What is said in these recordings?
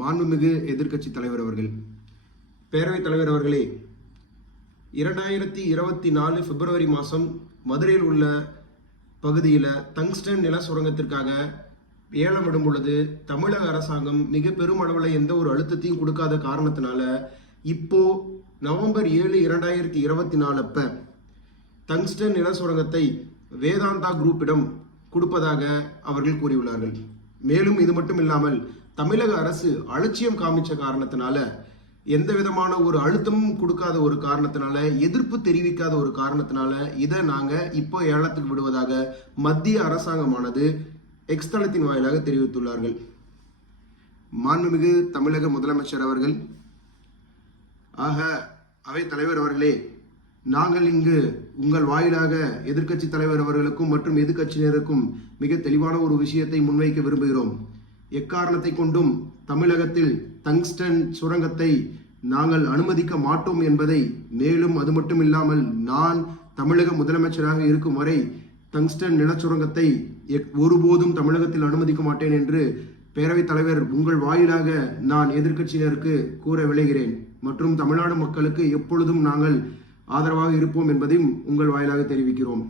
மாண்புமிகு எதிர்க்கட்சி தலைவர் அவர்கள் பேரவைத் தலைவர் அவர்களே இரண்டாயிரத்தி இருபத்தி நாலு பிப்ரவரி மாதம் மதுரையில் உள்ள பகுதியில் தங்ஸ்டன் நில சுரங்கத்திற்காக ஏலம் விடும் பொழுது தமிழக அரசாங்கம் மிக பெருமளவில் எந்த ஒரு அழுத்தத்தையும் கொடுக்காத காரணத்தினால இப்போ நவம்பர் ஏழு இரண்டாயிரத்தி இருபத்தி நாலு அப்ப தங்ஸ்டன் நில சுரங்கத்தை வேதாந்தா குரூப்பிடம் கொடுப்பதாக அவர்கள் கூறியுள்ளார்கள். மேலும் இது மட்டும் இல்லாமல் தமிழக அரசு அலட்சியம் காமிச்ச காரணத்தினால எந்த விதமான ஒரு அழுத்தமும் கொடுக்காத ஒரு காரணத்தினால எதிர்ப்பு தெரிவிக்காத ஒரு காரணத்தினால இதை நாங்கள் இப்போ ஏலத்துக்கு விடுவதாக மத்திய அரசாங்கமானது எக்ஸ்தலத்தின் வாயிலாக தெரிவித்துள்ளார்கள். மாண்புமிகு தமிழக முதலமைச்சர் அவர்கள் ஆக அவை தலைவர் அவர்களே நாங்கள் இங்கு உங்கள் வாயிலாக எதிர்க்கட்சி தலைவர் அவர்களுக்கும் மற்றும் எதிர்க்கட்சியினருக்கும் மிக தெளிவான ஒரு விஷயத்தை முன்வைக்க விரும்புகிறோம். எக்காரணத்தை கொண்டும் தமிழகத்தில் டங்ஸ்டன் சுரங்கத்தை நாங்கள் அனுமதிக்க மாட்டோம் என்பதை மேலும் அது மட்டும் இல்லாமல் நான் தமிழக முதலமைச்சராக இருக்கும் வரை டங்ஸ்டன் நிலச்சுரங்கத்தை எக்- ஒருபோதும் தமிழகத்தில் அனுமதிக்க மாட்டேன் என்று பேரவைத் தலைவர் உங்கள் வாயிலாக நான் எதிர்க்கட்சியினருக்கு கூற விளைகிறேன் மற்றும் தமிழ்நாடு மக்களுக்கு எப்பொழுதும் நாங்கள் ஆதரவாக இருப்போம் என்பதையும் உங்கள் வாயிலாக தெரிவிக்கிறோம்.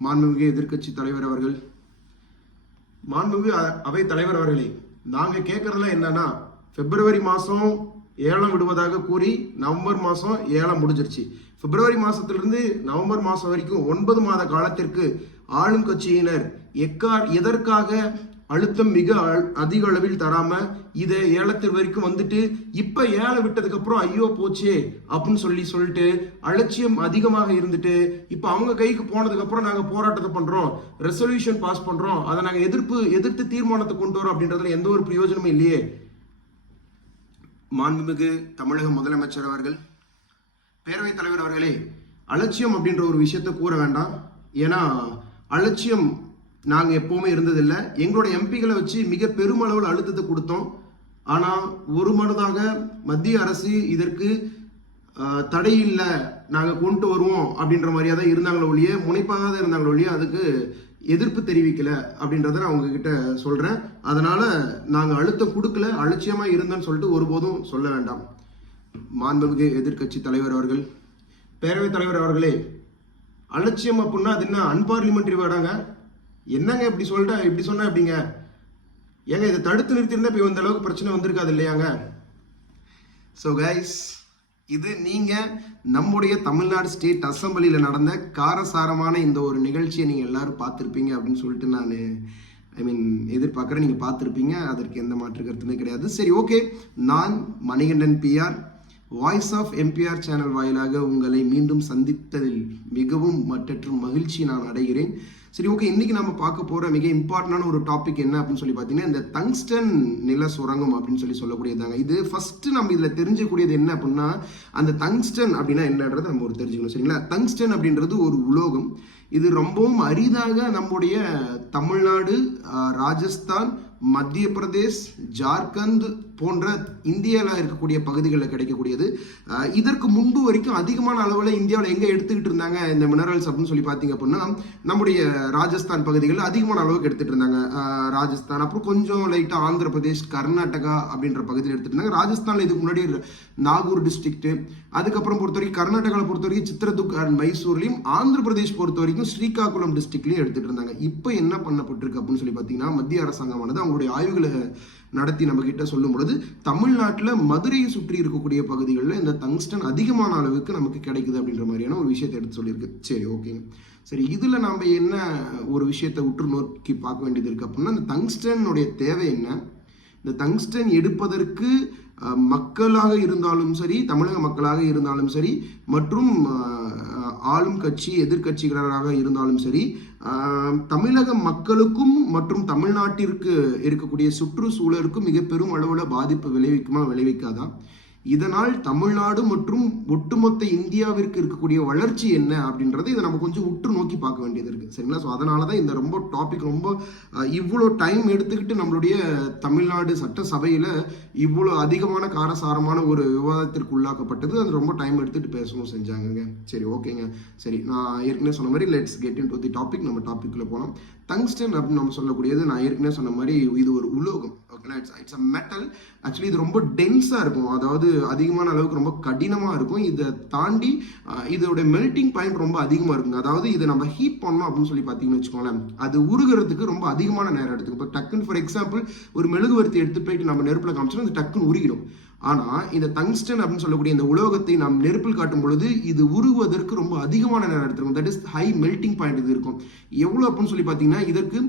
மாண்புமிகு எதிர்க்கட்சி தலைவர் அவர்கள் மாண்புமிகு அ- அவை தலைவர் அவர்களே நாங்கள் கேட்கறதுல என்னன்னா பிப்ரவரி மாதம் ஏலம் விடுவதாக கூறி நவம்பர் மாதம் ஏலம் முடிஞ்சிருச்சு. பிப்ரவரி மாதத்திலிருந்து நவம்பர் மாதம் வரைக்கும் ஒன்பது மாத காலத்திற்கு ஆளும் கட்சியினர் எக்கார் எதற்காக அழுத்தம் மிக அதிக அளவில் தராம இதை ஏலத்தில் வரைக்கும் வந்துட்டு இப்ப ஏழை விட்டதுக்கு அப்புறம் ஐயோ போச்சே அப்படின்னு சொல்லி சொல்லிட்டு அலட்சியம் அதிகமாக இருந்துட்டு இப்ப அவங்க கைக்கு போனதுக்கு அப்புறம் நாங்க போராட்டத்தை பண்றோம் ரெசல்யூஷன் பாஸ் பண்றோம் அதை நாங்க எதிர்ப்பு எதிர்த்து தீர்மானத்தை கொண்டு வரோம் அப்படின்றதுல எந்த ஒரு பிரயோஜனமும் இல்லையே. மாண்புமிகு தமிழக முதலமைச்சர் அவர்கள் பேரவைத் தலைவர் அவர்களே அலட்சியம் அப்படின்ற ஒரு விஷயத்தை கூற வேண்டாம். ஏன்னா அலட்சியம் நாங்கள் எப்போவுமே இருந்ததில்லை. எங்களோட எம்பிகளை வச்சு மிக பெருமளவில் அழுத்தத்தை கொடுத்தோம். ஆனால் ஒரு மனதாக மத்திய அரசு இதற்கு தடை இல்லை. நாங்கள் கொண்டு வருவோம் அப்படின்ற மாதிரியாக தான் இருந்தாங்களோ ஒழிய முனைப்பாக தான் இருந்தாங்களோ ஒழிய அதுக்கு எதிர்ப்பு தெரிவிக்கல அப்படின்றத நான் உங்ககிட்ட சொல்கிறேன் அதனால் நாங்கள் அழுத்தம் கொடுக்கல அலட்சியமாக இருந்தோன்னு சொல்லிட்டு ஒருபோதும் சொல்ல வேண்டாம். மாண்புமிகு எதிர்க்கட்சி தலைவர் அவர்கள் பேரவைத் தலைவர் அவர்களே அலட்சியம் அப்படின்னா அது என்ன அன்பார்லிமெண்ட்ரி வேர்டாங்க? என்னங்க இப்படி சொல்லிட்டா இப்படி சொன்னா எப்படிங்க ஏங்க இதை தடுத்து நிறுத்தியிருந்தா இப்போ இந்த அளவுக்கு பிரச்சனை வந்திருக்காது இல்லையாங்க? ஸோ கைஸ் இது நீங்கள் நம்முடைய தமிழ்நாடு ஸ்டேட் அசம்பிளியில் நடந்த காரசாரமான இந்த ஒரு நிகழ்ச்சியை நீங்கள் எல்லோரும் பார்த்துருப்பீங்க அப்படின்னு சொல்லிட்டு நான் ஐ மீன் எதிர்பார்க்குறேன் நீங்கள் பார்த்துருப்பீங்க. அதற்கு எந்த மாற்று கருத்துமே கிடையாது. சரி ஓகே நான் Manikandan PR voice of MBR channel வாயிலாக உங்களை மீண்டும் சந்தித்ததில் மிகவும் மற்றற்று மகிழ்ச்சி நான் அடைகிறேன். சரி ஓகே இன்றைக்கி நம்ம பார்க்க போகிற மிக இம்பார்ட்டண்டான ஒரு டாபிக் என்ன அப்படின்னு சொல்லி பார்த்தீங்கன்னா இந்த தங்ஸ்டன் நில சுரங்கம் அப்படின்னு சொல்லி சொல்லக்கூடியதாங்க இது ஃபஸ்ட்டு நம்ம இதில் தெரிஞ்சக்கூடியது என்ன அப்படின்னா அந்த தங்ஸ்டன் அப்படின்னா என்னன்றதை நம்ம ஒரு தெரிஞ்சுக்கணும் சரிங்களா? தங்ஸ்டன் அப்படின்றது ஒரு உலோகம். இது ரொம்பவும் அரிதாக நம்முடைய தமிழ்நாடு ராஜஸ்தான் மத்திய பிரதேஷ் ஜார்க்கண்ட் போன்ற இந்தியாவில் இருக்கக்கூடிய பகுதிகளில் கிடைக்கக்கூடியது. இதற்கு முன்பு வரைக்கும் அதிகமான அளவில் இந்தியாவில் எங்கே எடுத்துக்கிட்டு இருந்தாங்க இந்த மினரல்ஸ் அப்படின்னு சொல்லி பார்த்தீங்க அப்படின்னா நம்முடைய ராஜஸ்தான் பகுதிகளில் அதிகமான அளவுக்கு எடுத்துகிட்டு இருந்தாங்க. ராஜஸ்தான் அப்புறம் கொஞ்சம் லைட்டாக ஆந்திர பிரதேஷ் கர்நாடகா அப்படின்ற பகுதியில் எடுத்துகிட்டு இருந்தாங்க. ராஜஸ்தானில் இதுக்கு முன்னாடி நாகூர் டிஸ்ட்ரிக்ட்டு அதுக்கப்புறம் பொறுத்த வரைக்கும் கர்நாடகாவில் பொறுத்த வரைக்கும் சித்திரதுக் அண்ட் மைசூர்லையும் ஆந்திர பிரதேஷ் பொறுத்த வரைக்கும் ஸ்ரீகாகுளம் டிஸ்ட்ரிக்ட்லையும் எடுத்துகிட்டு இருந்தாங்க. இப்போ என்ன பண்ணப்பட்டிருக்கு அப்படின்னு சொல்லி பார்த்தீங்கன்னா மத்திய அரசாங்கமானது அவங்களுடைய ஆய்வுகளை நடத்தி நம்ம கிட்ட சொல்லும் பொழுது தமிழ்நாட்டில் மதுரையை சுற்றி இருக்கக்கூடிய பகுதிகளில் இந்த தங்ஸ்டன் அதிகமான அளவுக்கு நமக்கு கிடைக்குது அப்படின்ற மாதிரியான ஒரு விஷயத்தை எடுத்து சொல்லியிருக்கு. சரி ஓகேங்க சரி இதில் நாம் என்ன ஒரு விஷயத்தை உற்று நோக்கி பார்க்க வேண்டியது இருக்குது அப்படின்னா இந்த தங்ஸ்டனுடைய தேவை என்ன? இந்த தங்ஸ்டன் எடுப்பதற்கு மக்களாக இருந்தாலும் சரி தமிழக மக்களாக இருந்தாலும் சரி மற்றும் ஆளும் கட்சி எதிர்க்கட்சிகளாக இருந்தாலும் சரி தமிழக மக்களுக்கும் மற்றும் தமிழ்நாட்டிற்கு இருக்கக்கூடிய சுற்றுச்சூழலுக்கும் மிக பெரும் அளவில் பாதிப்பு விளைவிக்குமா விளைவிக்காதா? இதனால் தமிழ்நாடு மற்றும் ஒட்டுமொத்த இந்தியாவிற்கு இருக்கக்கூடிய வளர்ச்சி என்ன அப்படின்றத இதை நம்ம கொஞ்சம் உற்று நோக்கி பார்க்க வேண்டியது இருக்குது சரிங்களா? ஸோ அதனால தான் இந்த ரொம்ப டாபிக் ரொம்ப இவ்வளோ டைம் எடுத்துக்கிட்டு நம்மளுடைய தமிழ்நாடு சட்டசபையில் இவ்வளோ அதிகமான காரசாரமான ஒரு விவாதத்திற்கு உள்ளாக்கப்பட்டது. அது ரொம்ப டைம் எடுத்துகிட்டு பேசவும் செஞ்சாங்கங்க. சரி ஓகேங்க. சரி நான் ஏற்கனவே சொன்ன மாதிரி let's get into the topic நம்ம டாப்பிக்கில் போகலாம் டங்ஸ்டன் அப்படின்னு நம்ம சொல்லக்கூடியது நான் ஏற்கனவே சொன்ன மாதிரி இது ஒரு உலோகம். ஓகேங்களா it's it's a metal actually இது ரொம்ப டென்ஸாக இருக்கும். அதாவது அதிகமான அளவுக்கு ரொம்ப கடினமாக இருக்கும். இதை தாண்டி இதோட மெல்ட்டிங் பாயிண்ட் ரொம்ப அதிகமாக இருக்குங்க. அதாவது இதை நம்ம ஹீட் பண்ணோம் அப்படின்னு சொல்லி பார்த்தீங்கன்னு வச்சுக்கோங்களேன். அது உருகிறதுக்கு ரொம்ப அதிகமான நேரம் எடுத்துக்கும். இப்போ டக்குன்னு ஃபார் எக்ஸாம்பிள் ஒரு மெழுகுவர்த்தி எடுத்து போயிட்டு நம்ம நெருப்பில் காமிச்சோம்னா அது டக்குன்னு உருகிடும். ஆனால் இந்த டங்ஸ்டன் அப்படின்னு சொல்லக்கூடிய இந்த உலோகத்தை நாம் நெருப்பில் காட்டும் பொழுது இது உருகுவதற்கு ரொம்ப அதிகமான நேரம் எடுத்துருக்கும் that is high melting point இது இருக்கும். எவ்வளோ அப்படின்னு சொல்லி பார்த்தீங்கன்னா இதற்கு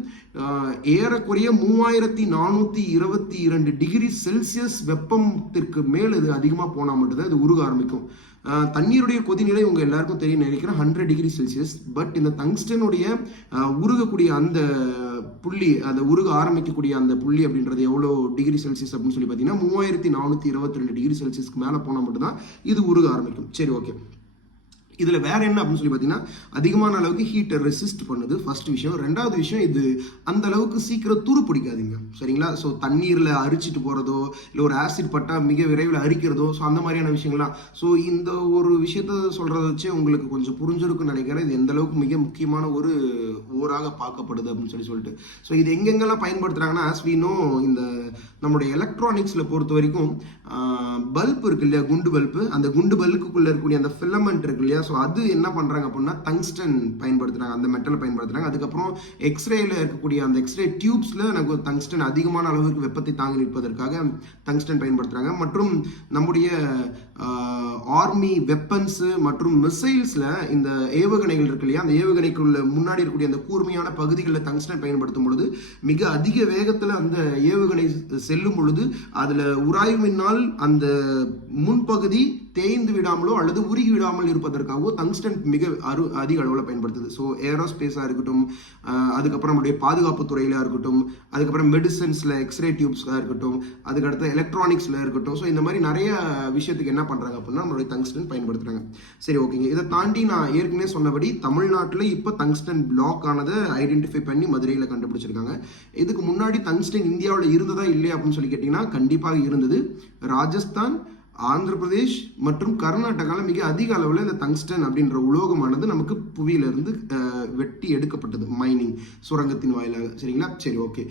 ஏறக்குறைய மூவாயிரத்தி நானூற்றி இருபத்தி இரண்டு டிகிரி செல்சியஸ் வெப்பத்திற்கு மேல் இது அதிகமாக போனால் மட்டும்தான் இது உருக ஆரம்பிக்கும். தண்ணீருடைய கொதிநிலை உங்கள் எல்லாருக்கும் தெரியும் நினைக்கிறேன் ஹண்ட்ரட் டிகிரி செல்சியஸ் பட் இந்த டங்ஸ்டனுடைய உருகக்கூடிய அந்த புள்ளி அந்த உருக ஆரம்பிக்கக்கூடிய அந்த புள்ளி அப்படின்றது எவ்வளோ டிகிரி செல்சியஸ் அப்படின்னு சொல்லி பார்த்தீங்கன்னா மூவாயிரத்தி நானூற்றி இருபத்தி ரெண்டு டிகிரி செல்சியஸ்க்கு மேலே போனால் மட்டும்தான் இது உருக ஆரம்பிக்கும். சரி ஓகே இதில் வேற என்ன அப்படின்னு சொல்லி பார்த்தீங்கன்னா அதிகமான அளவுக்கு ஹீட்டை ரெசிஸ்ட் பண்ணுது ஃபர்ஸ்ட் விஷயம். ரெண்டாவது விஷயம் இது அந்த அளவுக்கு சீக்கிரம் துரு பிடிக்காதுங்க. சரிங்களா? ஸோ தண்ணீரில் அரிச்சிட்டு போகிறதோ இல்லை ஒரு ஆசிட் பட்டால் மிக விரைவில் அரிக்கிறதோ ஸோ அந்த மாதிரியான விஷயங்கள்லாம். ஸோ இந்த ஒரு விஷயத்த சொல்கிறத வச்சு உங்களுக்கு கொஞ்சம் புரிஞ்சிருக்குன்னு நினைக்கிறேன். இது எந்த அளவுக்கு மிக முக்கியமான ஒரு ஓராக பார்க்கப்படுது அப்படின்னு சொல்லி சொல்லிட்டு. ஸோ இது எங்கெங்கெல்லாம் பயன்படுத்துகிறாங்கன்னா ஆஸ் we இந்த நம்முடைய எலக்ட்ரானிக்ஸில் பொறுத்த வரைக்கும் பல்ப் இருக்கு இல்லையா? குண்டு பல்ப்பு அந்த குண்டு பல்புக்குள்ளே இருக்கக்கூடிய அந்த ஃபிலமெண்ட் இருக்கு இல்லையா? ஸோ அது என்ன பண்ணுறாங்க அப்படின்னா டங்ஸ்டன் பயன்படுத்துகிறாங்க அந்த மெட்டலை பயன்படுத்துகிறாங்க அதுக்கப்புறம் எக்ஸ்ரேயில் இருக்கக்கூடிய அந்த எக்ஸ்ரே டியூப்ஸில் நமக்கு டங்ஸ்டன் அதிகமான அளவுக்கு வெப்பத்தை தாங்கி நிற்பதற்காக டங்ஸ்டன் பயன்படுத்துகிறாங்க மற்றும் நம்முடைய ஆர்மி வெப்பன்ஸு மற்றும் மிசைல்ஸில் இந்த ஏவுகணைகள் இருக்கு இல்லையா? அந்த ஏவுகணைக்குள்ள முன்னாடி இருக்கக்கூடிய அந்த கூர்மையான பகுதிகளில் டங்ஸ்டன் பயன்படுத்தும் பொழுது மிக அதிக வேகத்தில் அந்த ஏவுகணை செல்லும் பொழுது அதில் உராய்வினால் அந்த முன்பகுதி தேய்ந்து விடாமலோ அல்லது உருகி விடாமல் இருப்பதற்காகவோ தங்ஸ்டன் மிக அரு அதிக அளவில் பயன்படுத்துது. ஸோ ஏரோஸ்பேஸாக இருக்கட்டும் அதுக்கப்புறம் நம்முடைய பாதுகாப்பு துறையிலாக இருக்கட்டும் அதுக்கப்புறம் மெடிசன்ஸில் எக்ஸ்ரே டியூப்ஸாக இருக்கட்டும் அதுக்கடுத்து எலக்ட்ரானிக்ஸில் இருக்கட்டும். ஸோ இந்த மாதிரி நிறைய விஷயத்துக்கு என்ன பண்ணுறாங்க அப்படின்னா நம்மளுடைய தங்ஸ்டன் பயன்படுத்துகிறாங்க சரி ஓகேங்க இதை தாண்டி நான் ஏற்கனவே சொன்னபடி தமிழ்நாட்டில் இப்போ தங்ஸ்டன் பிளாக் ஆனதை ஐடென்டிஃபை பண்ணி மதுரையில் கண்டுபிடிச்சிருக்காங்க. இதுக்கு முன்னாடி தங்ஸ்டன் இந்தியாவில் இருந்ததா இல்லையா அப்படின்னு சொல்லி கேட்டிங்கன்னா கண்டிப்பாக இருந்தது. ராஜஸ்தான் ஆந்திர பிரதேஷ் மற்றும் கர்நாடகாவில் மிக அதிக அளவில் இந்த தங்ஸ்டன் அப்படின்ற உலோகமானது நமக்கு புவியிலிருந்து வெட்டி எடுக்கப்பட்டது. மைனிங் சுரங்கத்தின் வாயிலாக. சரிங்களா? சரி ஓகே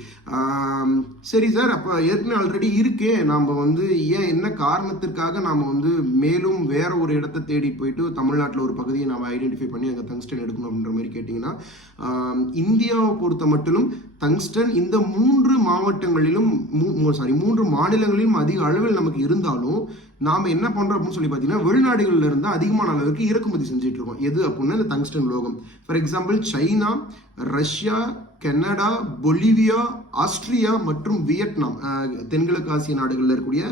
சரி சார் அப்போ ஏற்கனவே ஆல்ரெடி இருக்கே. நாம் வந்து ஏன் என்ன காரணத்திற்காக நாம் வந்து மேலும் வேற ஒரு இடத்தை தேடி போயிட்டு தமிழ்நாட்டில் ஒரு பகுதியை நாம் ஐடென்டிஃபை பண்ணி அங்கே தங்ஸ்டன் எடுக்கணும் அப்படின்ற மாதிரி கேட்டிங்கன்னா இந்தியாவை பொறுத்த மட்டிலும் டங்ஸ்டன் இந்த மூன்று மாவட்டங்களிலும் சாரி மூன்று மாநிலங்களிலும் அதிக அளவில் நமக்கு இருந்தாலும் நாம் என்ன பண்றோம் அப்படின்னு சொல்லி பார்த்தீங்கன்னா வெளிநாடுகளில் இருந்து அதிகமான அளவுக்கு இறக்குமதி செஞ்சுட்டு இருக்கோம். எது அப்படின்னா இந்த டங்ஸ்டன் லோகம் for example China Russia Canada Bolivia Austria மற்றும் வியட்நாம் தென்கிழக்கு ஆசிய நாடுகளில் இருக்கக்கூடிய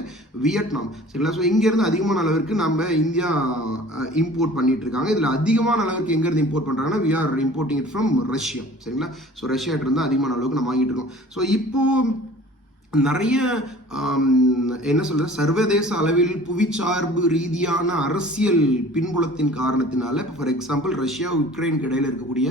வியட்நாம். சரிங்களா? ஸோ இங்கேருந்து அதிகமான அளவிற்கு நம்ம இந்தியா இம்போர்ட் பண்ணிட்டு இருக்காங்க. இதில் அதிகமான அளவுக்கு எங்கேருந்து இம்போர்ட் பண்ணுறாங்கன்னா we are importing it from Russia சரிங்களா? ஸோ ரஷ்யாட்டிருந்து அதிகமான அளவுக்கு நம்ம வாங்கிட்டு இருக்கோம். ஸோ இப்போது நிறைய என்ன சொல்றது சர்வதேச அளவில் புவிச்சார்பு ரீதியான அரசியல் பின்புலத்தின் காரணத்தினால இப்போ ஃபார் எக்ஸாம்பிள் ரஷ்யா உக்ரைனுக்கு இடையில் இருக்கக்கூடிய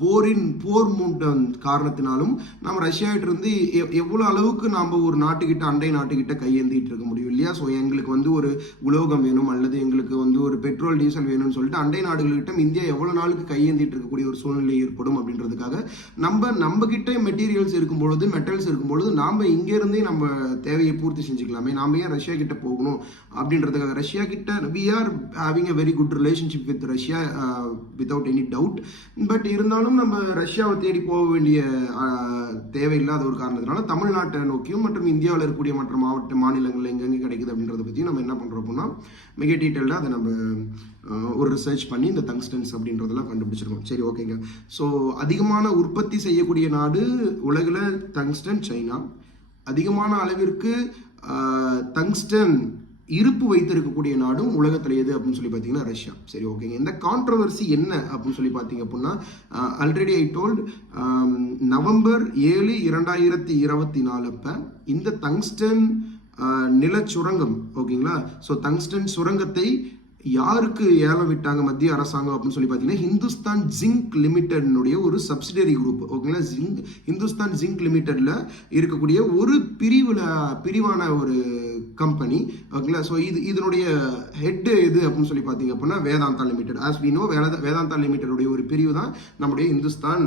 போரின் போர் மூட்டம் காரணத்தினாலும் நம்ம ரஷ்யாகிட்ட இருந்து எவ்- எவ்வளோ அளவுக்கு நாம் ஒரு நாட்டுக்கிட்ட அண்டை நாட்டுக்கிட்ட கையேந்திட்டு இருக்க முடியும் இல்லையா? ஸோ எங்களுக்கு வந்து ஒரு உலோகம் வேணும் அல்லது எங்களுக்கு வந்து ஒரு பெட்ரோல் டீசல் வேணும்னு சொல்லிட்டு அண்டை நாடுகள்கிட்ட இந்தியா எவ்வளோ நாளுக்கு கையேந்திட்டு இருக்கக்கூடிய ஒரு சூழ்நிலை ஏற்படும் அப்படின்றதுக்காக நம்ம நம்ம கிட்டே மெட்டீரியல்ஸ் இருக்கும் பொழுது மெட்டல்ஸ் இருக்கும் பொழுது நாம் இங்கேருந்தே நம்ம தேவையை பூர்த்தி செஞ்சுக்கலாமே. நாம் ஏன் ரஷ்யா கிட்ட போகணும்? அப்படின்றதுக்காக ரஷ்யா கிட்ட we are having a very good relationship with Russia without any doubt but இருந்தாலும் நம்ம ரஷ்யாவை தேடி போக வேண்டிய uh, தேவையில்லாத ஒரு காரணத்தினால தமிழ்நாட்டை நோக்கியும் மற்றும் இந்தியாவில் இருக்கக்கூடிய மற்ற மாவட்ட மாநிலங்கள் எங்கெங்கே கிடைக்குது அப்படின்றத பற்றியும் நம்ம என்ன பண்ணுறோம் அப்படின்னா மிக டீட்டெயில்டாக அதை நம்ம uh, ஒரு ரிசர்ச் பண்ணி இந்த தங்ஸ்டன்ஸ் அப்படின்றதெல்லாம் கண்டுபிடிச்சிருக்கோம். சரி ஓகேங்க ஸோ அதிகமான உற்பத்தி செய்யக்கூடிய நாடு உலகில் தங்ஸ்டன் சைனா அதிகமான அளவிற்கு தங்ஸ்டன் இருப்பு வைத்திருக்கக்கூடிய நாடும் உலகத்தில் எது அப்படின்னு சொல்லி பார்த்தீங்கன்னா ரஷ்யா. சரி ஓகேங்க இந்த கான்ட்ரவர்சி என்ன அப்படின்னு சொல்லி பார்த்தீங்க அப்படின்னா ஆல்ரெடி ஐ டோல்ட் நவம்பர் ஏழு இரண்டாயிரத்தி இருபத்தி நாலு அப்போ இந்த நில சுரங்கம் ஓகேங்களா ஸோ தங்ஸ்டன் சுரங்கத்தை யாருக்கு ஏலம் விட்டாங்க மத்திய அரசாங்கம் அப்படின்னு சொல்லி பார்த்தீங்கன்னா ஹிந்துஸ்தான் ஜிங்க் லிமிடெட்னுடைய ஒரு சப்சிடரி குரூப் ஓகேங்களா? ஜிங்க் ஹிந்துஸ்தான் ஜிங்க் லிமிட்டடில் இருக்கக்கூடிய ஒரு பிரிவில் பிரிவான ஒரு கம்பெனி ஓகேங்களா? ஸோ இது இதனுடைய ஹெட் எது அப்படின்னு சொல்லி பார்த்தீங்க அப்படின்னா Vedanta limited. As we know Vedanta லிமிடெடுடைய ஒரு பிரிவு தான் நம்முடைய இந்துஸ்தான்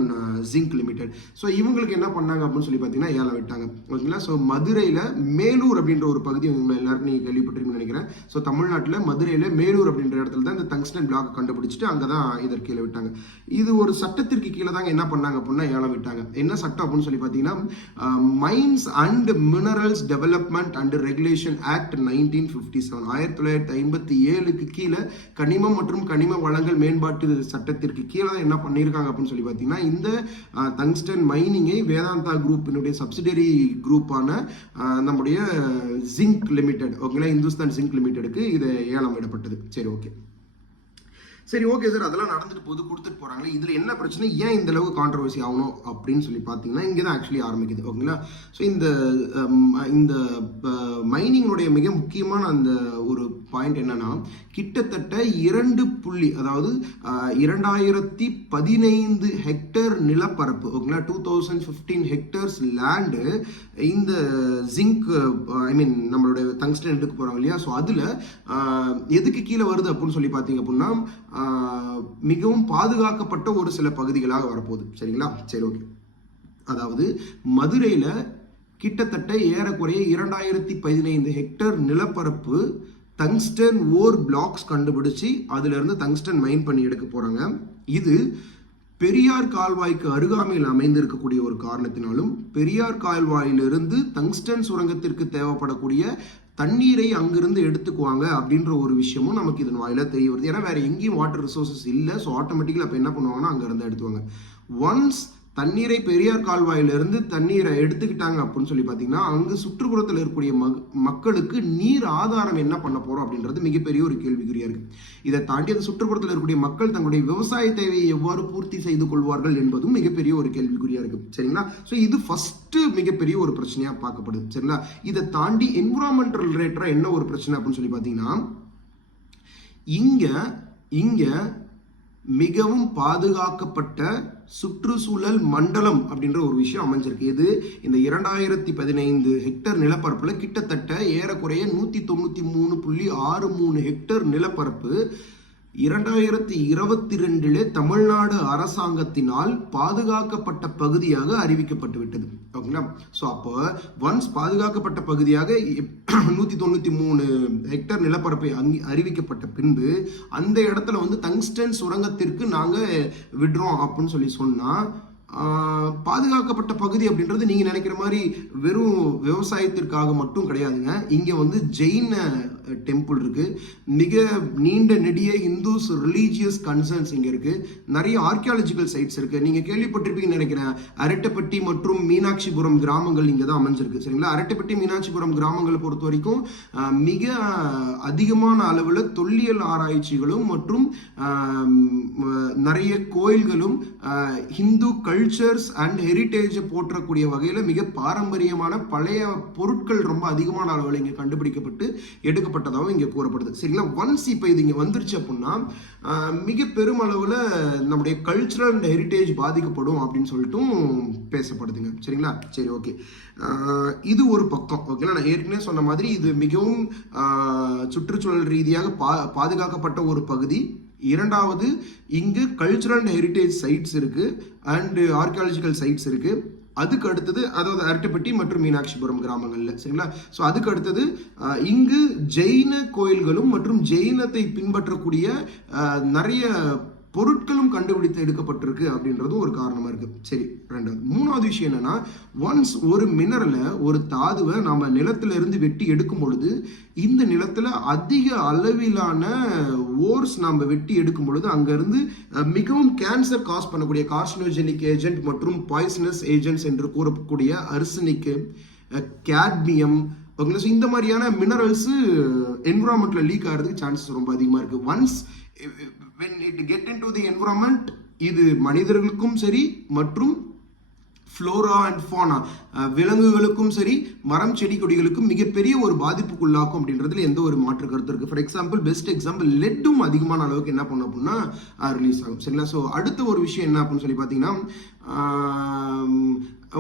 ஜிங்க் லிமிடெட். ஸோ இவங்களுக்கு என்ன பண்ணாங்க அப்படின்னு சொல்லி பார்த்தீங்கன்னா ஏலம் விட்டாங்க. ஓகேங்களா? ஸோ மதுரையில் மேலூர் அப்படின்ற ஒரு பகுதி உங்களை எல்லாருக்கும் நீங்கள் கேள்விப்பட்டிருக்கீங்கன்னு நினைக்கிறேன். ஸோ தமிழ்நாட்டில் மதுரையில் மேலூர் அப்படின்ற இடத்துல தான் இந்த தங்ஸ்டன் பிளாக் கண்டுபிடிச்சிட்டு அங்கே தான் இதற்கு கீழே விட்டாங்க. இது ஒரு சட்டத்திற்கு கீழே தாங்க என்ன பண்ணாங்க அப்படின்னா ஏலம் விட்டாங்க. என்ன சட்டம் அப்படின்னு சொல்லி பார்த்தீங்கன்னா mines and minerals development and regulation act nineteen fifty seven ஆயிரத்தி தொள்ளாயிரத்தி ஐம்பத்தி ஏழுக்கு கீழே கனிமம் மற்றும் கனிம வளங்கள் மேம்பாட்டு சட்டத்திற்கு கீழே தான் என்ன பண்ணியிருக்காங்க அப்படின்னு சொல்லி பார்த்தீங்கன்னா இந்த தங்ஸ்டன் மைனிங்கை வேதாந்தா குரூப்பினுடைய சப்சிடரி குரூப்பான நம்முடைய ஜிங்க் லிமிடெட் ஓகேங்களா இந்துஸ்தான் ஜிங்க் லிமிடெடுக்கு இது ஏலம் விடப்பட்டது. சரி ஓகே சரி ஓகே சார் அதெல்லாம் நடந்துட்டு போது கொடுத்துட்டு போகிறாங்களே இதில் என்ன பிரச்சனை? ஏன் இந்த அளவுக்கு கான்ட்ரவர்சி ஆகணும் அப்படின்னு சொல்லி பார்த்தீங்கன்னா இங்கே தான் ஆக்சுவலி ஆரம்பிக்குது ஓகேங்களா ஸோ இந்த இந்த மைனிங்கினுடைய மிக முக்கியமான அந்த ஒரு பாயிண்ட் என்னன்னா கிட்டத்தட்ட இரண்டு புள்ளி அதாவது இரண்டாயிரத்தி பதினைந்து ஹெக்டேர் நிலப்பரப்பு ஓகேங்களா? Two thousand fifteen hectares land இந்த ஜிங்க் ஐ மீன் நம்மளுடைய தங்ஸ்டன் எடுக்க போகிறோம் இல்லையா? ஸோ அதில் எதுக்கு கீழே வருது அப்படின்னு சொல்லி பார்த்தீங்க அப்படின்னா மிகவும் பாதுகாக்கப்பட்ட ஒரு சில பகுதிகளாக வரப்போகுது. சரிங்களா? சரி ஓகே. அதாவது மதுரையில் கிட்டத்தட்ட ஏறக்குறைய இரண்டாயிரத்தி பதினைந்து ஹெக்டேர் நிலப்பரப்பு தங்ஸ்டன் ஓர் பிளாக்ஸ் கண்டுபிடிச்சி அதிலிருந்து தங்ஸ்டன் மைன் பண்ணி எடுக்க போகிறாங்க இது பெரியார் கால்வாய்க்கு அருகாமையில் அமைந்திருக்கக்கூடிய ஒரு காரணத்தினாலும் பெரியார் கால்வாயிலிருந்து தங்ஸ்டன் சுரங்கத்திற்கு தேவைப்படக்கூடிய தண்ணீரை அங்கிருந்து எடுத்துக்குவாங்க அப்படின்ற ஒரு விஷயமும் நமக்கு இதன் வாயில தெரிய வருது. ஏன்னா வேற எங்கேயும் வாட்டர் ரிசோர்சஸ் இல்லை. ஸோ ஆட்டோமேட்டிக்கலாக இப்போ என்ன பண்ணுவாங்கன்னா அங்கேருந்து எடுத்துவாங்க ஒன்ஸ் தண்ணீரை பெரியார் கால்வாயிலிருந்து தண்ணீரை எடுத்துக்கிட்டாங்க அப்படின்னு சொல்லி பார்த்தீங்கன்னா அங்கு சுற்றுப்புறத்தில் இருக்கக்கூடிய மக் மக்களுக்கு நீர் ஆதாரம் என்ன பண்ண போகிறோம் அப்படின்றது மிகப்பெரிய ஒரு கேள்விக்குறியாக இருக்குது இதை தாண்டி அந்த சுற்றுப்புறத்தில் இருக்கக்கூடிய மக்கள் தங்களுடைய விவசாய தேவையை எவ்வாறு பூர்த்தி செய்து கொள்வார்கள் என்பதும் மிகப்பெரிய ஒரு கேள்விக்குறியாக இருக்குது சரிங்களா? ஸோ இது ஃபஸ்ட்டு மிகப்பெரிய ஒரு பிரச்சனையாக பார்க்கப்படுது. சரிங்களா? இதை தாண்டி என்விரான்மெண்டல் ரிலேட்டடாக என்ன ஒரு பிரச்சனை அப்படின்னு சொல்லி பார்த்தீங்கன்னா இங்கே இங்கே மிகவும் பாதுகாக்கப்பட்ட சுற்றுச்சூழல் மண்டலம் அப்படின்ற ஒரு விஷயம் அமைஞ்சிருக்கு. இது இந்த இரண்டாயிரத்தி பதினைந்து ஹெக்டர் நிலப்பரப்பில் கிட்டத்தட்ட ஏறக்குறைய நூற்றி தொண்ணூற்றி மூணு புள்ளி ஆறு மூணு ஹெக்டர் நிலப்பரப்பு இரண்டாயிரத்தி இருபத்தி ரெண்டிலே தமிழ்நாடு அரசாங்கத்தினால் பாதுகாக்கப்பட்ட பகுதியாக அறிவிக்கப்பட்டு விட்டது ஓகேங்களா? ஸோ அப்போ ஒன்ஸ் பாதுகாக்கப்பட்ட பகுதியாக நூற்றி தொண்ணூற்றி மூணு ஹெக்டர் நிலப்பரப்பை அங்கி அறிவிக்கப்பட்ட பின்பு அந்த இடத்துல வந்து தங்ஸ்டன் சுரங்கத்திற்கு நாங்கள் விடுறோம் அப்படின்னு சொல்லி சொன்னால் பாதுகாக்கப்பட்ட பகுதி அப்படின்றது நீங்கள் நினைக்கிற மாதிரி வெறும் விவசாயத்திற்காக மட்டும் கிடையாதுங்க. இங்கே வந்து ஜெயின் டெம்பிள் இருக்குது மிக நீண்ட நெடிய இந்துஸ் ரிலீஜியஸ் கன்சர்ன்ஸ் இங்கே இருக்குது நிறைய ஆர்கியாலஜிக்கல் சைட்ஸ் இருக்குது நீங்கள் கேள்விப்பட்டிருப்பீங்கன்னு நினைக்கிறேன். அரட்டப்பட்டி மற்றும் மீனாட்சிபுரம் கிராமங்கள் இங்கே தான் அமைஞ்சிருக்கு. சரிங்களா? அரட்டப்பட்டி மீனாட்சிபுரம் கிராமங்களை பொறுத்த வரைக்கும் மிக அதிகமான அளவில் தொல்லியல் ஆராய்ச்சிகளும் மற்றும் நிறைய கோயில்களும் ஆஹ், கல்ச்சர்ஸ் அண்ட் ஹெரிட்டேஜை போற்றக்கூடிய வகையில் மிக பாரம்பரியமான பழைய பொருட்கள் ரொம்ப அதிகமான அளவில் இங்கே கண்டுபிடிக்கப்பட்டு எடுக்கப்பட்டதாகவும் இங்கே கூறப்படுது. சரிங்களா? ஒன்ஸ் இப்போ இது இங்கே வந்துருச்சு அப்படின்னா மிக பெருமளவில் நம்முடைய கல்ச்சுரல் அண்ட் ஹெரிட்டேஜ் பாதிக்கப்படும் அப்படின்னு சொல்லிட்டும் பேசப்படுதுங்க. சரிங்களா? சரி ஓகே இது ஒரு பக்கம். ஓகேங்களா நான் ஏற்கனவே சொன்ன மாதிரி இது மிகவும் சுற்றுச்சூழல் ரீதியாக பா பாதுகாக்கப்பட்ட ஒரு பகுதி. இரண்டாவது இங்கு கல்ச்சுரல் அண்ட் ஹெரிட்டேஜ் சைட்ஸ் இருக்குது அண்டு ஆர்கியாலஜிக்கல் சைட்ஸ் இருக்குது அதுக்கு அடுத்தது அதாவது அரட்டுப்பட்டி மற்றும் மீனாட்சிபுரம் கிராமங்களில் சரிங்களா? ஸோ அதுக்கு அடுத்தது இங்கு ஜெயின கோயில்களும் மற்றும் ஜெயினத்தை பின்பற்றக்கூடிய நிறைய பொருட்களும் கண்டுபிடித்து எடுக்கப்பட்டிருக்கு அப்படின்றதும் ஒரு காரணமாக இருக்கு. சரி ரெண்டாவது. மூணாவது விஷயம் என்னன்னா ஒன்ஸ் ஒரு மினரலை ஒரு தாதுவை நம்ம நிலத்துல இருந்து வெட்டி எடுக்கும் பொழுது இந்த நிலத்துல அதிக அளவிலான ஓர்ஸ் நம்ம வெட்டி எடுக்கும் பொழுது அங்கிருந்து மிகவும் கேன்சர் காஸ் பண்ணக்கூடிய கார்சினோஜெனிக் ஏஜென்ட் மற்றும் பாய்சனஸ் ஏஜென்ட்ஸ் என்று கூறக்கூடிய அரிசனிக்கு கேட்மியம் ஓகேங்களா ஸோ இந்த மாதிரியான மினரல்ஸ் என்விரான்மெண்ட்ல லீக் ஆகிறதுக்கு சான்சஸ் ரொம்ப அதிகமாக இருக்கு. Once when it get into the environment இது மனிதர்களுக்கும் சரி மற்றும் ஃப்ளோரா அண்ட் ஃபோனா விலங்குகளுக்கும் சரி மரம் செடி கொடிகளுக்கும் மிகப்பெரிய ஒரு பாதிப்புக்குள்ளாக்கும் அப்படின்றதுல எந்த ஒரு மாற்று கருத்து இருக்குது ஃபார் எக்ஸாம்பிள் பெஸ்ட் எக்ஸாம்பிள் லெட்டும் அதிகமான அளவுக்கு என்ன பண்ணும் அப்படின்னா ரிலீஸ் ஆகும். சரிங்களா? ஸோ அடுத்த ஒரு விஷயம் என்ன அப்படின்னு சொல்லி பார்த்தீங்கன்னா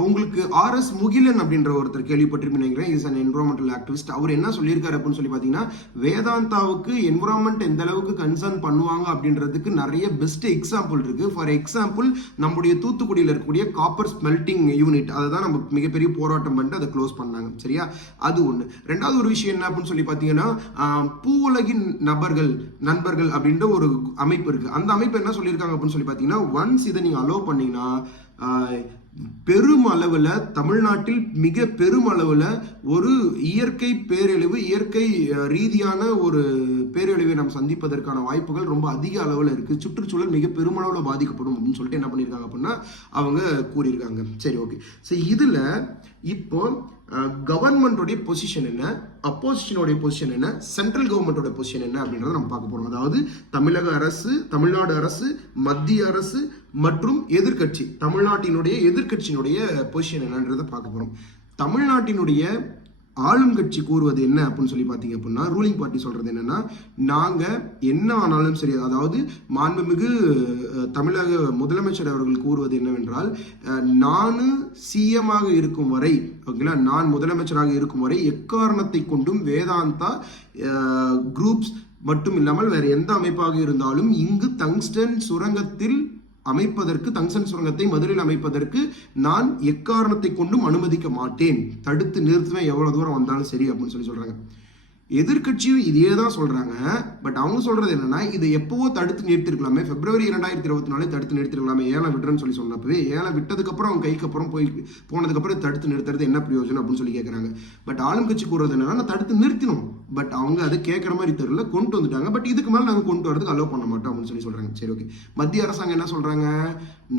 உங்களுக்கு ஆர்எஸ் முகிலன் அப்படின்ற ஒருத்தர் கேள்விப்பட்டிருப்பீங்க நினைக்கிறேன். இஸ் அன் என்வரான்மெண்டல் ஆக்டிவிஸ்ட் அவர் என்ன சொல்லியிருக்காரு அப்படின்னு சொல்லி பார்த்தீங்கன்னா வேதாந்தாவுக்கு என்வரான்மெண்ட் எந்த அளவுக்கு கன்சர்ன் பண்ணுவாங்க அப்படின்றதுக்கு நிறைய பெஸ்ட் எக்ஸாம்பிள் இருக்கு. ஃபார் எக்ஸாம்பிள் நம்முடைய தூத்துக்குடியில் இருக்கக்கூடிய காப்பர் ஸ்மெல்டிங் யூனிட் அதை தான் நம்ம மிகப்பெரிய போராட்டம் பண்ணிட்டு அதை க்ளோஸ் பண்ணாங்க. சரியா? அது ஒன்று ரெண்டாவது ஒரு விஷயம் என்ன அப்படின்னு சொல்லி பார்த்தீங்கன்னா பூவுலகின் பூ உலகின் நபர்கள் நண்பர்கள் அப்படின்ற ஒரு அமைப்பு இருக்கு. அந்த அமைப்பு என்ன சொல்லியிருக்காங்க அப்படின்னு சொல்லி பார்த்தீங்கன்னா ஒன்ஸ் இதை நீங்கள் அலோவ் பண்ணீங்கன்னா பெரும் அளவில் தமிழ்நாட்டில் மிக பெரும் அளவில் ஒரு இயற்கை பேரழிவு இயற்கை ரீதியான ஒரு பேரழிவை நாம் சந்திப்பதற்கான வாய்ப்புகள் ரொம்ப அதிக அளவில் இருக்குது சுற்றுச்சூழல் மிக பெருமளவில் பாதிக்கப்படும் அப்படின்னு சொல்லிட்டு என்ன பண்ணியிருக்காங்க அப்படின்னா அவங்க கூறியிருக்காங்க. சரி ஓகே ஸோ இதில் இப்போ கவர்மெண்ட்டோடைய பொசிஷன் என்ன? அப்போசிஷனுடைய பொசிஷன் என்ன? சென்ட்ரல் கவர்மெண்ட்டோட பொசிஷன் என்ன அப்படின்றத நம்ம பார்க்க போகிறோம் அதாவது தமிழக அரசு தமிழ்நாடு அரசு மத்திய அரசு மற்றும் எதிர்க்கட்சி தமிழ்நாட்டினுடைய எதிர்க்கட்சியினுடைய பொசிஷன் என்னன்றதை பார்க்க போகிறோம் தமிழ்நாட்டினுடைய ஆளும் கட்சி கூறுவது என்ன அப்படின்னு சொல்லி பார்த்தீங்க அப்படின்னா ரூலிங் பார்ட்டி சொல்றது என்னன்னா நாங்கள் என்ன ஆனாலும் சரி அதாவது மாண்புமிகு தமிழக முதலமைச்சர் அவர்கள் கூறுவது என்னவென்றால் நான் சிஎமாக இருக்கும் வரை ஓகேங்களா நான் முதலமைச்சராக இருக்கும் வரை எக்காரணத்தை கொண்டும் வேதாந்தா குரூப்ஸ் மட்டும் இல்லாமல் வேற எந்த அமைப்பாக இருந்தாலும் இங்கு தங்ஸ்டன் சுரங்கத்தில் அமைப்பதற்கு தங்சன் சுரங்கத்தை மதுரையில் அமைப்பதற்கு நான் எக்காரணத்தை கொண்டும் அனுமதிக்க மாட்டேன். தடுத்து நிறுத்துவேன் எவ்வளவு தூரம் வந்தாலும் சரி அப்படின்னு சொல்லி சொல்றாங்க. எதிர்க்கட்சியும் இதே தான் சொல்கிறாங்க பட் அவங்க சொல்கிறது என்னென்னா இதை எப்போவோ தடுத்து நிறுத்திருக்கலாமே. பிப்ரவரி இரண்டாயிரத்தி இருபத்தி நாலு தடுத்து நிறுத்திருக்கலாமே. ஏழை விட்டுறேன்னு சொல்லி சொன்னப்பவே ஏழை விட்டதுக்கப்புறம் அவங்க கைக்கு அப்புறம் போய் போனதுக்கப்புறம் தடுத்து நிறுத்துறது என்ன பிரயோஜனம் அப்படின்னு சொல்லி கேட்குறாங்க பட் ஆளும் கட்சி கூறுறது என்னன்னா நான் தடுத்து நிறுத்தினோம் பட் அவங்க அதை கேட்குற மாதிரி தெரியல கொண்டு வந்துட்டாங்க. பட் இதுக்கு மேலே நாங்கள் கொண்டு வரதுக்கு அலோவ் பண்ண மாட்டோம் அப்படின்னு சொல்லி சொல்கிறாங்க சரி ஓகே மத்திய அரசாங்கம் என்ன சொல்கிறாங்க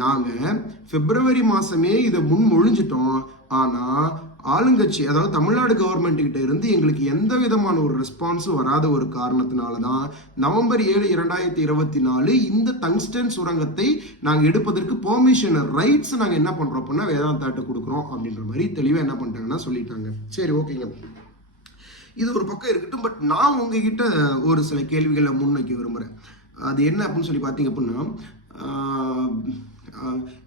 நாங்கள் பிப்ரவரி மாதமே இதை முன் மொழிஞ்சிட்டோம். ஆனால் ஆளுங்கட்சி அதாவது தமிழ்நாடு கவர்மெண்ட் கிட்ட இருந்து எங்களுக்கு எந்த விதமான ஒரு ரெஸ்பான்ஸும் வராத ஒரு காரணத்தினால தான் நவம்பர் ஏழு இரண்டாயிரத்தி இருபத்தி நாலு இந்த தங்ஸ்டன் சுரங்கத்தை நாங்கள் எடுப்பதற்கு பெர்மிஷன் ரைட்ஸ் நாங்கள் என்ன பண்ணுறோம் அப்படின்னா வேதாந்தாட்ட கொடுக்குறோம் அப்படின்ற மாதிரி தெளிவாக என்ன பண்ணிட்டாங்கன்னா சொல்லிட்டாங்க. சரி ஓகேங்க. இது ஒரு பக்கம் இருக்கட்டும் பட் நான் உங்ககிட்ட ஒரு சில கேள்விகளை முன்வைக்க விரும்புகிறேன் அது என்ன அப்படின்னு சொல்லி பார்த்தீங்க அப்படின்னா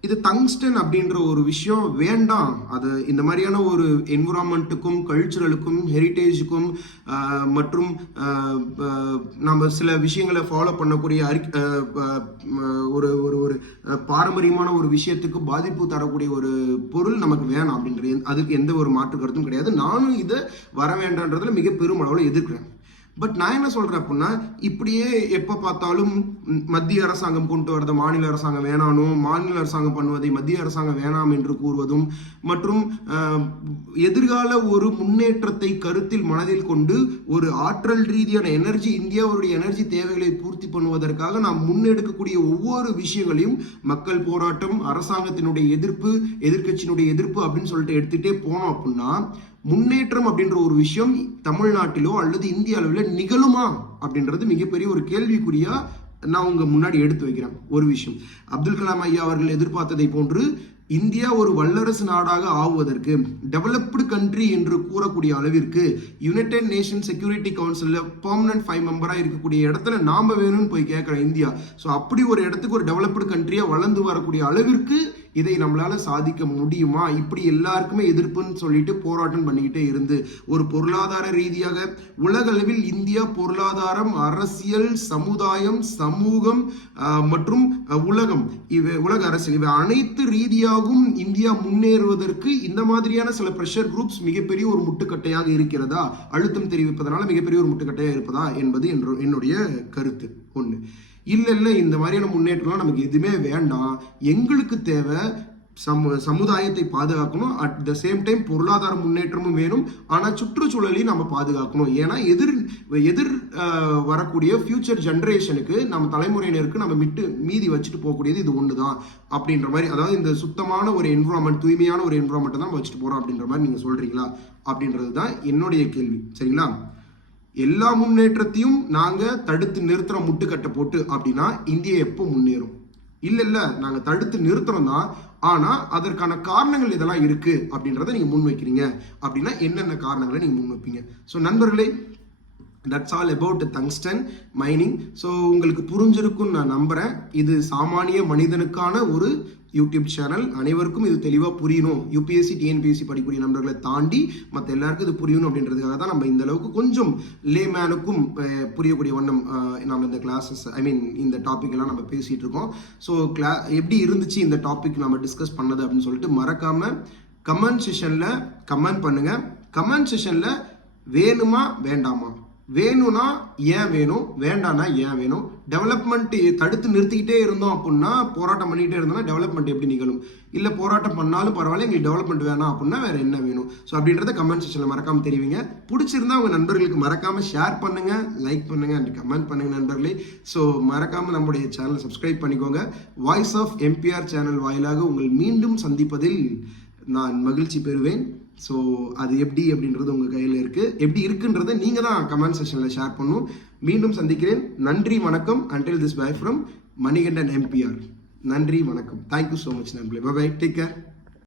இது தங்ஸ்டன் அப்படின்ற ஒரு விஷயம் வேண்டாம். அது இந்த மாதிரியான ஒரு என்விரான்மெண்ட்டுக்கும் கல்ச்சுரலுக்கும் ஹெரிட்டேஜுக்கும் மற்றும் நம்ம சில விஷயங்களை ஃபாலோ பண்ணக்கூடிய அறி ஒரு ஒரு ஒரு பாரம்பரியமான ஒரு விஷயத்துக்கு பாதிப்பு தரக்கூடிய ஒரு பொருள் நமக்கு வேணாம் அப்படின்றது அதுக்கு எந்த ஒரு மாற்று கருத்தும் கிடையாது. நானும் இதை வர வேண்டான்றதுல மிக பெரும் அளவில் எதிர்க்கிறேன். பட் நான் என்ன சொல்றேன் அப்படின்னா இப்படியே எப்ப பார்த்தாலும் மத்திய அரசாங்கம் கொண்டு வரத மாநில அரசாங்கம் வேணானும் மாநில அரசாங்கம் பண்ணுவதை மத்திய அரசாங்கம் வேணாம் என்று கூறுவதும் மற்றும் எதிர்கால ஒரு முன்னேற்றத்தை கருத்தில் மனதில் கொண்டு ஒரு ஆற்றல் ரீதியான எனர்ஜி இந்தியாவுடைய எனர்ஜி தேவைகளை பூர்த்தி பண்ணுவதற்காக நாம் முன்னெடுக்கக்கூடிய ஒவ்வொரு விஷயங்களையும் மக்கள் போராட்டம் அரசாங்கத்தினுடைய எதிர்ப்பு எதிர்க்கட்சியினுடைய எதிர்ப்பு அப்படின்னு சொல்லிட்டு எடுத்துட்டே போனோம் அப்படின்னா முன்னேற்றம் அப்படின்ற ஒரு விஷயம் தமிழ்நாட்டிலோ அல்லது இந்திய அளவில் நிகழுமா அப்படின்றது மிகப்பெரிய ஒரு கேள்விக்குறியா நான் உங்க முன்னாடி எடுத்து வைக்கிறேன். ஒரு விஷயம். அப்துல் கலாம் ஐயா அவர்கள் எதிர்பார்த்ததை போன்று இந்தியா ஒரு வல்லரசு நாடாக ஆகுவதற்கு டெவலப்டு கண்ட்ரி என்று கூறக்கூடிய அளவிற்கு யுனைடெட் நேஷன் செக்யூரிட்டி கவுன்சிலில் பர்மனன்ட் ஃபைவ் மெம்பராக இருக்கக்கூடிய இடத்துல நாம் வேணும்னு போய் கேட்குறேன் இந்தியா. ஸோ அப்படி ஒரு இடத்துக்கு ஒரு டெவலப்டு கண்ட்ரியாக வளர்ந்து வரக்கூடிய அளவிற்கு இதை நம்மளால சாதிக்க முடியுமா? இப்படி எல்லாருக்குமே எதிர்ப்புன்னு சொல்லிட்டு போராட்டம் பண்ணிக்கிட்டே இருந்து ஒரு பொருளாதார ரீதியாக உலக அளவில் இந்தியா பொருளாதாரம் அரசியல் சமுதாயம் சமூகம் மற்றும் உலகம் இவை உலக அரசியல் இவை அனைத்து ரீதியாகவும் இந்தியா முன்னேறுவதற்கு இந்த மாதிரியான சில ப்ரெஷர் குரூப்ஸ் மிகப்பெரிய ஒரு முட்டுக்கட்டையாக இருக்கிறதா? அழுத்தம் தெரிவிப்பதனால மிகப்பெரிய ஒரு முட்டுக்கட்டையாக இருப்பதா என்பது என்னுடைய கருத்து. ஒன்று இல்லை இல்லை இந்த மாதிரியான முன்னேற்றம்லாம் நமக்கு எதுவுமே வேண்டாம். எங்களுக்கு தேவை சமு சமுதாயத்தை பாதுகாக்கணும். அட் த சேம் டைம் பொருளாதார முன்னேற்றமும் வேணும். ஆனால் சுற்றுச்சூழலையும் நம்ம பாதுகாக்கணும். ஏன்னா எதிர் எதிர் வரக்கூடிய ஃபியூச்சர் ஜென்ரேஷனுக்கு நம்ம தலைமுறையினருக்கு நம்ம மிட்டு மீதி வச்சுட்டு போகக்கூடியது இது ஒன்று தான் அப்படின்ற மாதிரி அதாவது இந்த சுத்தமான ஒரு என்விரான்மெண்ட் தூய்மையான ஒரு என்விரான்மெண்ட்டை தான் நம்ம வச்சுட்டு போகிறோம் அப்படின்ற மாதிரி நீங்கள் சொல்கிறீங்களா அப்படின்றது தான் என்னுடைய கேள்வி. சரிங்களா? எல்லா முன்னேற்றத்தையும் நாங்கள் தடுத்து நிறுத்துகிறோம் முட்டுக்கட்டை போட்டு அப்படின்னா இந்தியா எப்போ முன்னேறும்? இல்லை இல்லை நாங்கள் தடுத்து நிறுத்துறோம் தான். ஆனால் அதற்கான காரணங்கள் இதெல்லாம் இருக்குது அப்படின்றத நீங்கள் முன் வைக்கிறீங்க. அப்படின்னா என்னென்ன காரணங்களை நீங்கள் முன் வைப்பீங்க? ஸோ நண்பர்களே that's all about tungsten mining so உங்களுக்கு புரிஞ்சிருக்கும்னு நான் நம்புகிறேன் இது சாமானிய மனிதனுக்கான ஒரு யூடியூப் சேனல் அனைவருக்கும் இது தெளிவாக புரியணும். யூபிஎஸ்சி டிஎன்பிஎஸ்சி படிக்கக்கூடிய நண்பர்களை தாண்டி மற்ற எல்லாருக்கும் இது புரியணும் அப்படின்றதுக்காக தான் நம்ம இந்த அளவுக்கு கொஞ்சம் லேமேனுக்கும் புரியக்கூடிய வண்ணம் நம்ம இந்த கிளாஸஸ் ஐ மீன் இந்த டாபிக் எல்லாம் நம்ம பேசிகிட்டு இருக்கோம். ஸோ கிளா எப்படி இருந்துச்சு இந்த டாபிக் நம்ம டிஸ்கஸ் பண்ணது அப்படின்னு சொல்லிட்டு மறக்காமல் கமெண்ட் செஷனில் கமெண்ட் பண்ணுங்கள் கமெண்ட் செஷனில் வேணுமா வேண்டாமா? வேணும்னா ஏன் வேணும்? வேண்டானா ஏன் வேணும்? டெவலப்மெண்ட் தடுத்து நிறுத்திக்கிட்டே இருந்தோம் அப்படின்னா போராட்டம் பண்ணிக்கிட்டே இருந்தோம்னா டெவலப்மெண்ட் எப்படி நிகழும்? இல்லை போராட்டம் பண்ணாலும் பரவாயில்ல எங்களுக்கு டெவலப்மெண்ட் வேணாம் அப்படின்னா வேறு என்ன வேணும்? ஸோ அப்படின்றத கமெண்ட் செக்ஷனில் மறக்காமல் தெரிவிங்க. பிடிச்சிருந்தா உங்கள் நண்பர்களுக்கு மறக்காமல் ஷேர் பண்ணுங்கள் லைக் பண்ணுங்கள் அண்ட் கமெண்ட் பண்ணுங்கள் நண்பர்களே. ஸோ மறக்காமல் நம்முடைய சேனலை சப்ஸ்கிரைப் பண்ணிக்கோங்க. வாய்ஸ் ஆஃப் எம்பிஆர் சேனல் வாயிலாக உங்கள் மீண்டும் சந்திப்பதில் நான் மகிழ்ச்சி பெறுவேன். ஸோ அது எப்படி அப்படின்றது உங்கள் கையில் இருக்குது எப்படி இருக்குன்றதை நீங்கள் தான் கமெண்ட் செக்ஷனில் ஷேர் பண்ணும் மீண்டும் சந்திக்கிறேன். நன்றி வணக்கம். Until this bye from Manikandan MBR நன்றி வணக்கம். தேங்க்யூ ஸோ மச் நண்பர்களே. Bye take care